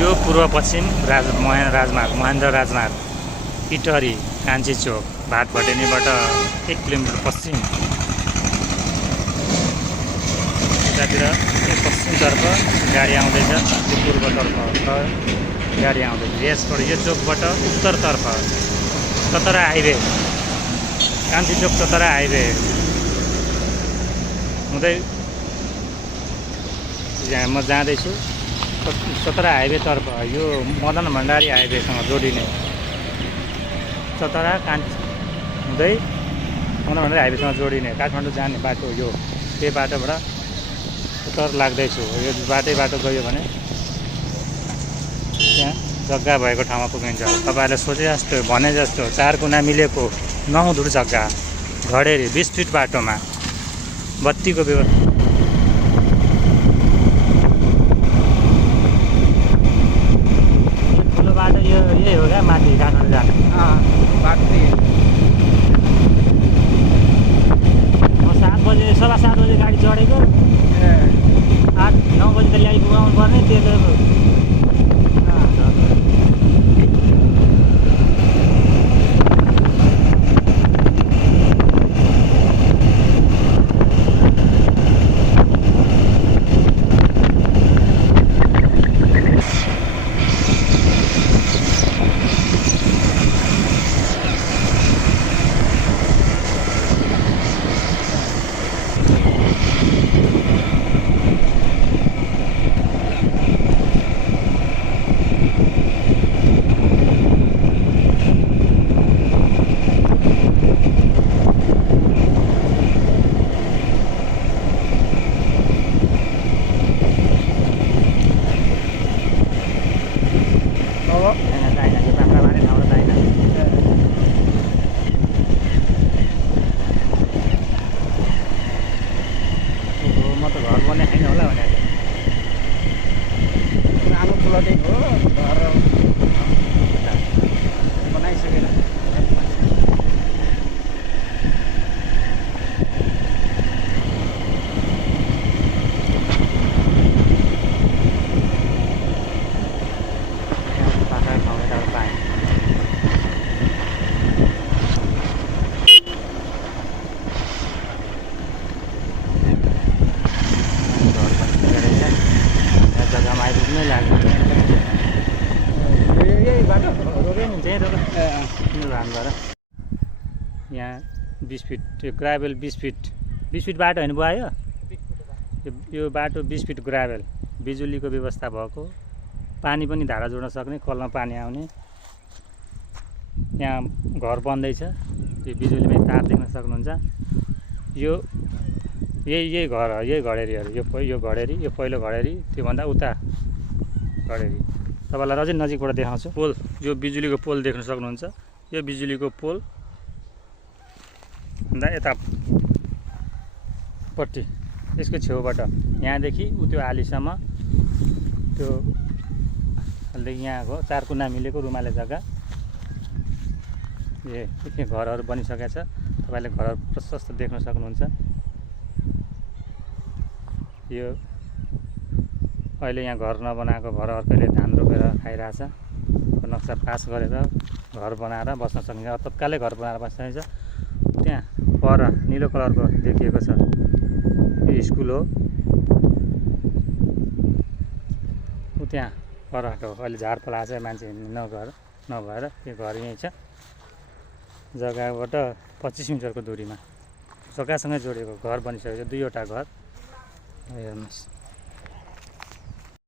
यो पूर्व पश्चिम महेन्द्र राजमार्ग इटहरी कान्छी चोक भाटभटेनीबाट 1 किलोमिटर पश्चिम यतातिर पश्चिमतर्फ गाडी आउँदैछ, यो पूर्वतर्फ गाडी आउँदैछ। यसबाट यो चोकबाट उत्तरतर्फ चतरा हाइवे, कान्छी चोक चतरा हाइवे हुँदै म जाँदैछु चतरा हाइवेतर्फ। यो मदन भण्डारी हाइवेसँग जोडिने चतरा कान्छी हुँदै मदन भण्डारी हाइवेसँग जोडिने काठमाडौँ जाने बाटो यो। त्यही बाटोबाट उत्तर लाग्दैछु। यो बाटो गयो भने त्यहाँ जग्गा भएको ठाउँमा पुगिन्छ। तपाईँहरूले सोचे जस्तो भने जस्तो 4 कुना मिलेको 9 धुर जग्गा घडेरी 20 फिट बाटोमा बत्तीको व्यवस्था। ठुलो बाटो यो यही हो क्या माथि काठमाडौँ जाने बाटो। 7 बजे 7:15 बजे गाडी चढेको 8-9 बजी त ल्याइ पुगाउनु पर्ने। त्यसले म त घर बन्ने छैन होला भने सानो प्लटिङ हो, घर बनाइसकेन। जग्गामा आइपुग्नै लाग्यो। यही बाटो रोक्यो नि त्यहीँ रोक्यो भानबाट। यहाँ 20 फिट त्यो ग्राभेल 20 फिट बाटो होइन बुवा आयो। यो बाटो 20 फिट ग्राभेल, बिजुलीको व्यवस्था भएको, पानी पनि धारा जोड्न सक्ने, कलमा पानी आउने। यहाँ घर बन्दैछ, यो बिजुलीमा तार देख्न सक्नुहुन्छ। यही घर हो, यही घडेरीहरू। यो घडेरी, यो पहिलो घडेरी, त्योभन्दा उता घडेरी। तपाईँलाई अझै नजिकबाट देखाउँछु। पोल, यो बिजुलीको पोल देख्न सक्नुहुन्छ। यो बिजुलीको पोल भन्दा यतापट्टि यसको छेउबाट यहाँदेखि त्यो आलीसम्म, त्यो यहाँको 4 कुना मिलेको रुमाले जग्गा। के घरहरू बनिसकेको छ, तपाईँले घरहरू प्रशस्त देख्न सक्नुहुन्छ। यो अहिले यहाँ घर नबनाएको घर अर्कैले धान रोपेर खाइरहेछ। नक्सा पास गरेर घर बनाएर बस्न सकिन्छ, तत्कालै घर बनाएर बस्न सकिन्छ। त्यहाँ पर निलो कलरको देखिएको छ, यो स्कुल हो। त्यहाँ परको अहिले झार पलाएको छ, मान्छे नभएर यो घर यहीँ छ। जग्गाबाट 25 मिटरको दूरीमा जग्गासँगै जोडेको घर बनिसकेको छ, 2वटा घर। हेर्नुहोस्।